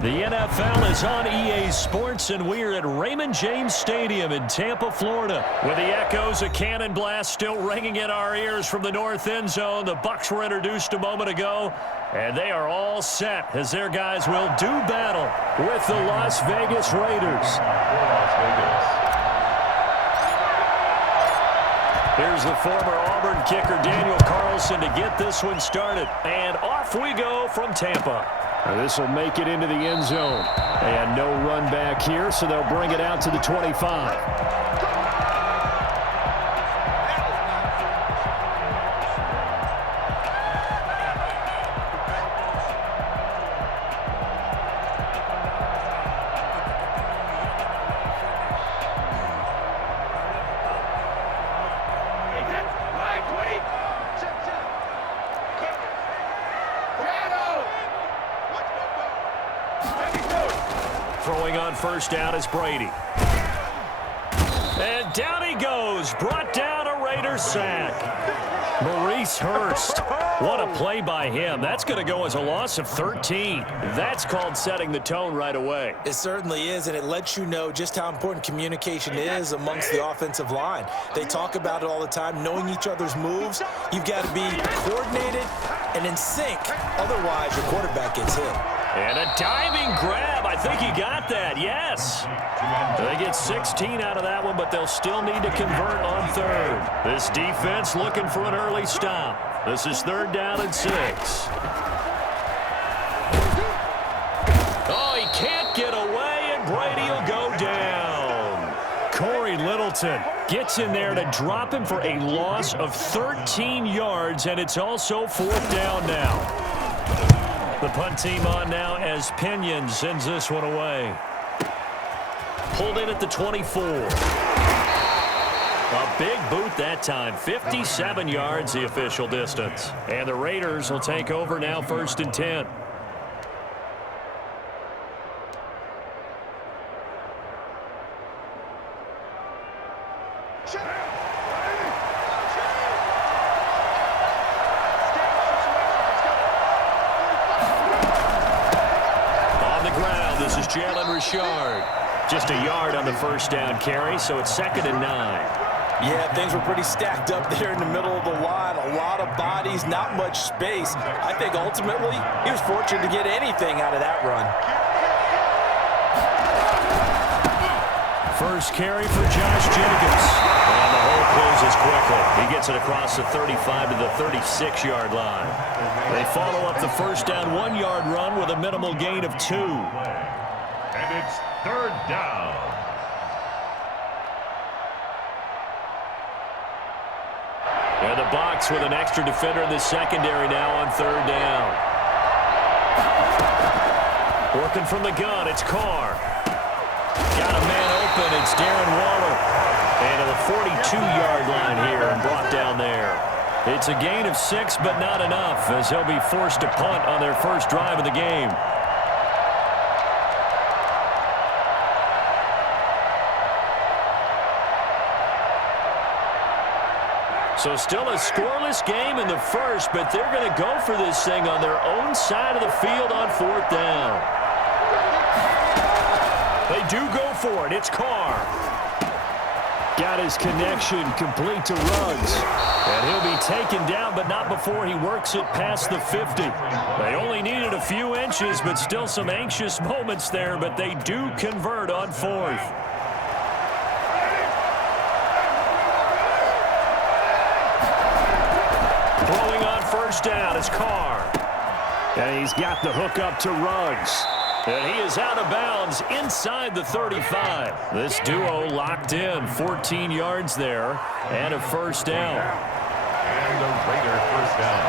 The NFL is on EA Sports, and we're at Raymond James Stadium in Tampa, Florida. With the echoes of cannon blast still ringing in our ears from the north end zone, the Bucs were introduced a moment ago, and they are all set as their guys will do battle with the Las Vegas Raiders. Here's the former Auburn kicker, Daniel Carlson, to get this one started. And off we go from Tampa. This will make it into the end zone. And no run back here, so they'll bring it out to the 25. Throwing on first down is Brady. And down he goes. Brought down a Raiders sack. Maurice Hurst. What a play by him. That's going to go as a loss of 13. That's called setting the tone right away. It certainly is, and it lets you know just how important communication is amongst the offensive line. They talk about it all the time, knowing each other's moves. You've got to be coordinated and in sync. Otherwise, your quarterback gets hit. And a diving grab. I think he got that. Yes. They get 16 out of that one, but they'll still need to convert on third. This defense looking for an early stop. This is third down and 6. Oh, he can't get away, and Brady will go down. Corey Littleton gets in there to drop him for a loss of 13 yards, and it's also fourth down now. The punt team on now as Pinion sends this one away. Pulled in at the 24. A big boot that time. 57 yards the official distance. And the Raiders will take over now, first and 10. Just a yard on the first down carry, so it's 2nd and 9. Yeah, things were pretty stacked up there in the middle of the line. A lot of bodies, not much space. I think ultimately he was fortunate to get anything out of that run. First carry for Josh Jacobs. And the hole closes quickly. He gets it across the 35 to the 36-yard line. They follow up the first down 1-yard run with a minimal gain of 2. And it's third down. And the box with an extra defender in the secondary now on third down. Working from the gun, it's Carr. Got a man open, it's Darren Waller. And to the 42-yard line here and brought down there. It's a gain of 6, but not enough, as he'll be forced to punt on their first drive of the game. So still a scoreless game in the first, but they're going to go for this thing on their own side of the field on fourth down. They do go for it. It's Carr. Got his connection complete to Ruggs. And he'll be taken down, but not before he works it past the 50. They only needed a few inches, but still some anxious moments there, but they do convert on fourth. Throwing on first down is Carr. And he's got the hook up to Ruggs. And he is out of bounds inside the 35. This duo locked in, 14 yards there, and a first down. And the Raider first down.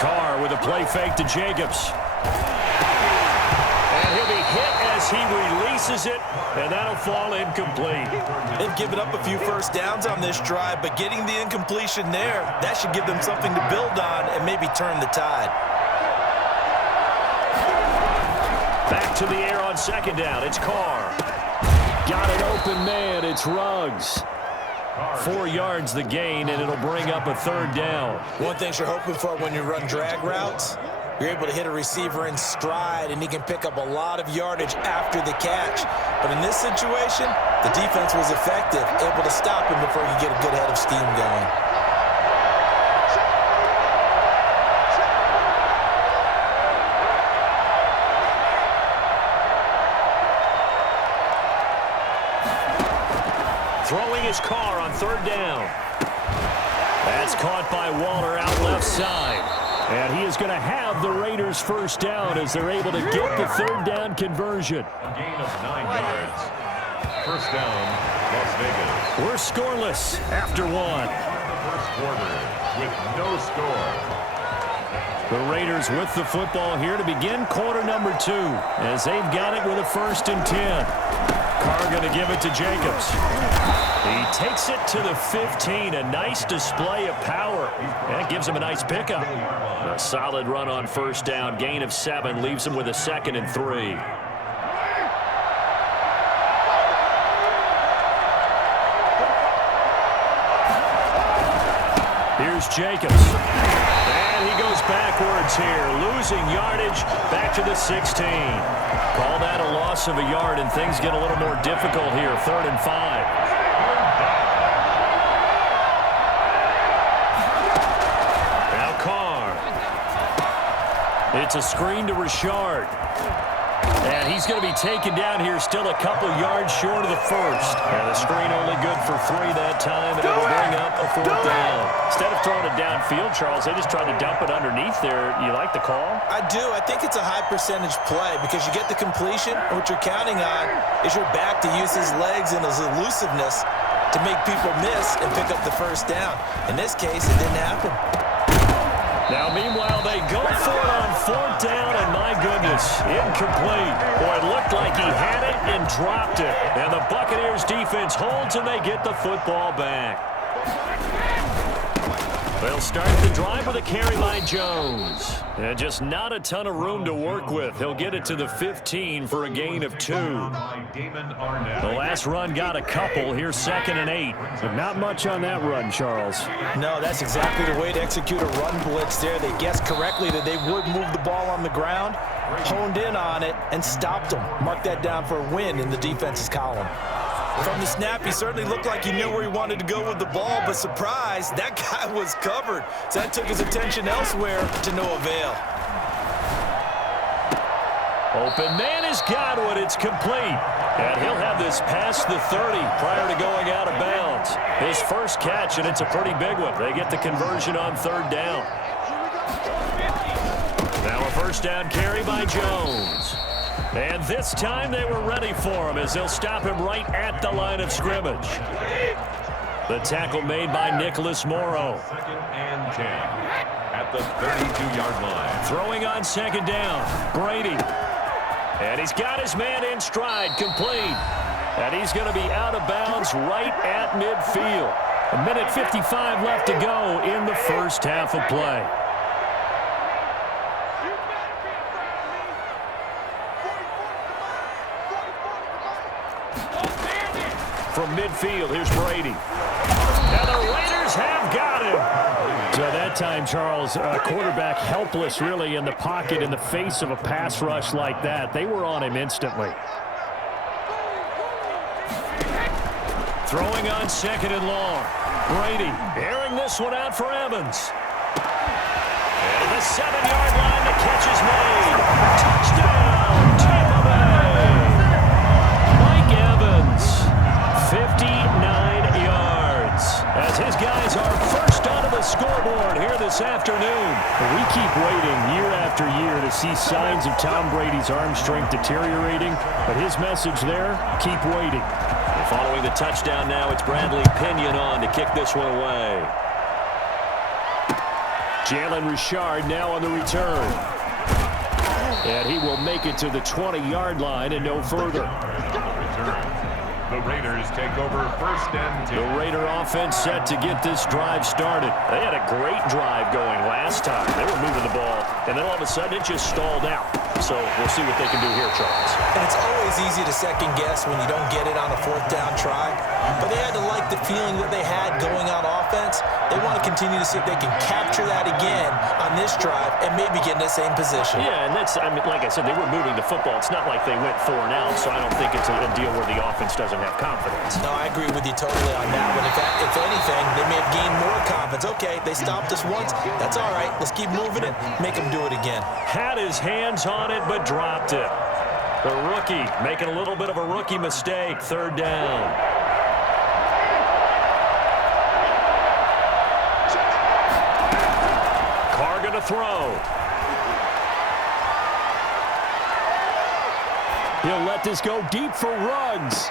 Carr with a play fake to Jacobs. And he'll be hit as he releases it, and that'll fall incomplete. They've given up a few first downs on this drive, but getting the incompletion there, that should give them something to build on and maybe turn the tide. Back to the air on second down. It's Carr. Got an open man. It's Ruggs. 4 yards the gain, and it'll bring up a 3rd down. One thing you're hoping for when you run drag routes, you're able to hit a receiver in stride, and he can pick up a lot of yardage after the catch. But in this situation, the defense was effective, able to stop him before you get a good head of steam going. Throwing his car on 3rd down. That's caught by Waller out left side. And he is going to have the Raiders 1st down as they're able to get the 3rd down conversion. A gain of 9 yards. 1st down, Las Vegas. We're scoreless after 1. The first quarter with no score. The Raiders with the football here to begin quarter number 2 as they've got it with a 1st and 10. Carr going to give it to Jacobs. He takes it to the 15. A nice display of power. That gives him a nice pickup. A solid run on 1st down. Gain of 7 leaves him with a 2nd and 3. Here's Jacobs. And he goes backwards here, losing yardage back to the 16. Call that a loss of a yard, and things get a little more difficult here. 3rd and 5. Now Carr. It's a screen to Richard. And he's going to be taken down here, still a couple yards short of the 1st. And the screen only good for 3 that time, and it'll bring up a 4th down. Instead of throwing it downfield, Charles, they just tried to dump it underneath there. You like the call? I do. I think it's a high percentage play because you get the completion, and what you're counting on is your back to use his legs and his elusiveness to make people miss and pick up the 1st down. In this case, it didn't happen. Now, meanwhile, they go for it on 4th down, and my goodness, incomplete. Boy, it looked like he had it and dropped it. And the Buccaneers defense holds, and they get the football back. They'll start the drive with a carry by Jones. And just not a ton of room to work with. He'll get it to the 15 for a gain of 2. The last run got a couple. Here's 2nd and 8. But not much on that run, Charles. No, that's exactly the way to execute a run blitz there. They guessed correctly that they would move the ball on the ground, honed in on it, and stopped them. Mark that down for a win in the defense's column. From the snap, he certainly looked like he knew where he wanted to go with the ball, but surprise, that guy was covered. So that took his attention elsewhere to no avail. Open man has got one. It's complete. And he'll have this past the 30 prior to going out of bounds. His first catch, and it's a pretty big one. They get the conversion on 3rd down. Now a 1st down carry by Jones. And this time they were ready for him as they'll stop him right at the line of scrimmage. The tackle made by Nicholas Morrow. 2nd and 10 at the 32-yard line. Throwing on 2nd down, Brady. And he's got his man in stride, complete. And he's going to be out of bounds right at midfield. 1:55 left to go in the 1st half of play. From midfield, here's Brady. And the Raiders have got him. So that time, Charles, quarterback helpless really in the pocket in the face of a pass rush like that. They were on him instantly. Throwing on 2nd and long. Brady airing this one out for Evans. And the 7-yard line, the catch is made. Touchdown, Tampa Bay. Mike Evans, 59 yards. As his guys are first onto the scoreboard here this afternoon. We keep waiting year after year to see signs of Tom Brady's arm strength deteriorating. But his message there, keep waiting. Following the touchdown now, it's Bradley Pinion on to kick this one away. Jalen Richard now on the return. And he will make it to the 20-yard line and no further. The Raiders take over 1st and 10. The Raider offense set to get this drive started. They had a great drive going last time. They were moving the ball and then all of a sudden it just stalled out. So we'll see what they can do here, Charles. And it's always easy to second guess when you don't get it on a fourth down try. But they had to like the feeling that they had going on offense. They want to continue to see if they can capture that again on this drive and maybe get in the same position. Yeah, and that's, I mean, like I said, they were moving the football. It's not like they went 4 and out, so I don't think it's a deal where the offense doesn't have confidence. No, I agree with you totally on that one. If anything, they may have gained more confidence. Okay, they stopped us once. That's all right. Let's keep moving it, make them do it again. Had his hands on it, but dropped it. The rookie making a little bit of a rookie mistake. 3rd down. Carr going to throw. He'll let this go deep for Ruggs.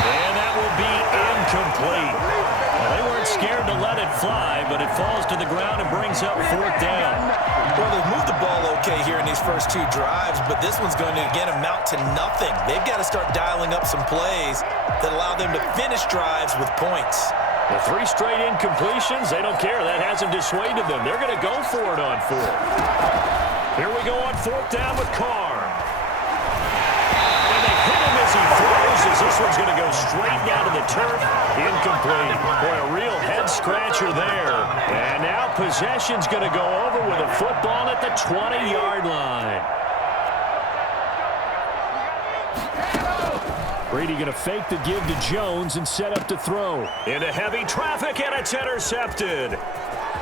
And that will be incomplete. Well, they weren't scared to let it fly, but it falls to the ground and brings up 4th down. Well, they've moved the ball okay here in these first 2 drives, but this one's going to, again, amount to nothing. They've got to start dialing up some plays that allow them to finish drives with points. The 3 straight incompletions, they don't care. That hasn't dissuaded them. They're going to go for it on 4th. Here we go on 4th down with Carr. And they hit him as he throws, as this one's going to go straight down to the turf. Incomplete. Boy, a real head-scratcher there. And now possession's going to go over with a football at the 20-yard line. Brady going to fake the give to Jones and set up to throw. Into heavy traffic, and it's intercepted.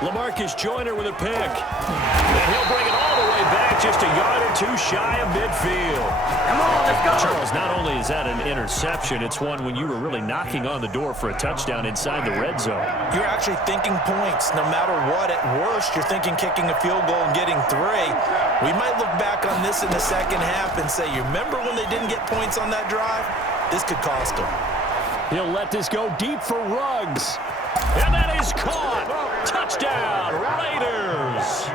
LaMarcus Joyner with a pick. And he'll bring it all the way back, just a yard or 2 shy of midfield. Come on, let's go. Charles, not only is that an interception, it's one when you were really knocking on the door for a touchdown inside the red zone. You're actually thinking points. No matter what, at worst, you're thinking kicking a field goal and getting 3. We might look back on this in the second half and say, you remember when they didn't get points on that drive? This could cost them. He'll let this go deep for Ruggs. And that is caught. Touchdown, Raiders.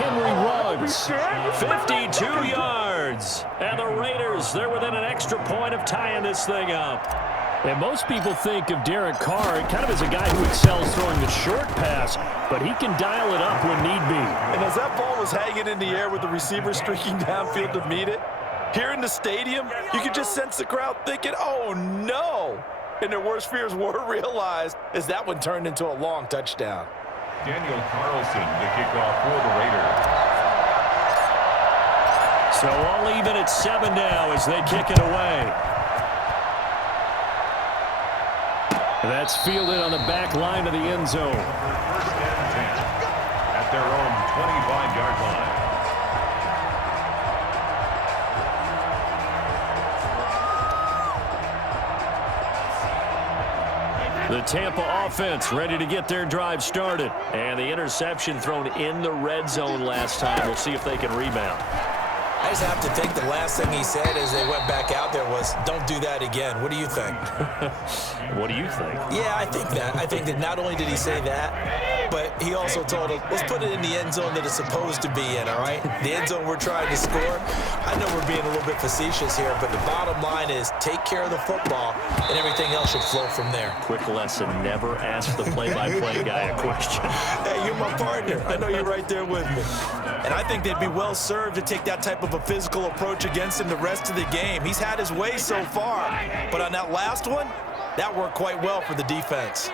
Henry Ruggs, 52 yards. And the Raiders, they're within an extra point of tying this thing up. And most people think of Derek Carr kind of as a guy who excels throwing the short pass, but he can dial it up when need be. And as that ball was hanging in the air with the receiver streaking downfield to meet it, here in the stadium, you could just sense the crowd thinking, oh, no. And their worst fears were realized as that one turned into a long touchdown. Daniel Carlson to kick off for the Raiders. So all even at 7 now as they kick it away. That's fielded on the back line of the end zone. 1st and 10 at their own 25-yard line. The Tampa offense ready to get their drive started. And the interception thrown in the red zone last time. We'll see if they can rebound. I just have to think the last thing he said as they went back out there was, don't do that again. What do you think? What do you think? Yeah, I think that. I think that not only did he say that, but he also told him, let's put it in the end zone that it's supposed to be in, all right? The end zone we're trying to score. I know we're being a little bit facetious here, but the bottom line is take care of the football, and everything else should flow from there. Quick lesson, never ask the play-by-play guy a question. Hey, you're my partner. I know you're right there with me. And I think they'd be well served to take that type of a physical approach against him the rest of the game. He's had his way so far, but on that last one, that worked quite well for the defense.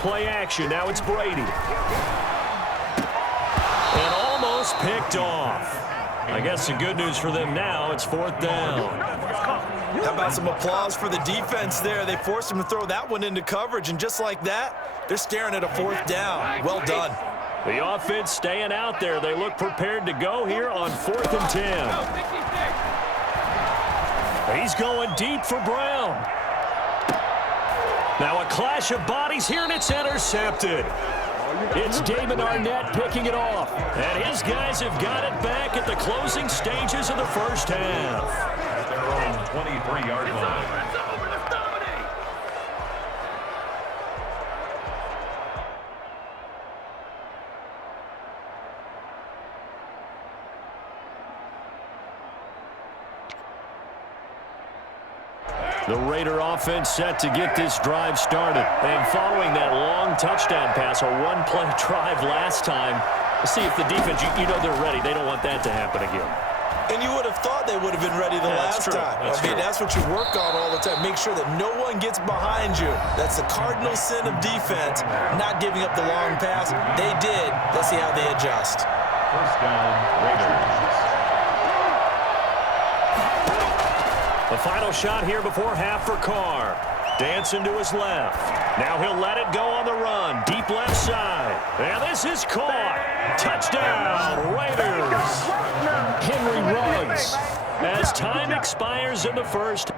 Play action, now it's Brady. And almost picked off. I guess the good news for them now, it's 4th down. How about some applause for the defense there? They forced him to throw that one into coverage, and just like that, they're staring at a 4th down. Well done. The offense staying out there. They look prepared to go here on 4th and 10. He's going deep for Brown. Now a clash of bodies here, and it's intercepted. It's David Arnett picking it off. And his guys have got it back at the closing stages of the first half. At their own 23-yard line. The Raider offense set to get this drive started. And following that long touchdown pass, a one-play drive last time, see if the defense, you know they're ready. They don't want that to happen again. And you would have thought they would have been ready the last time. That's what you work on all the time. Make sure that no one gets behind you. That's the cardinal sin of defense, not giving up the long pass. They did. Let's see how they adjust. First down, Raiders. The final shot here before half for Carr. Dancing to his left. Now he'll let it go on the run. Deep left side. And this is caught. Touchdown, Raiders. Henry Ruggs. As time expires in the first,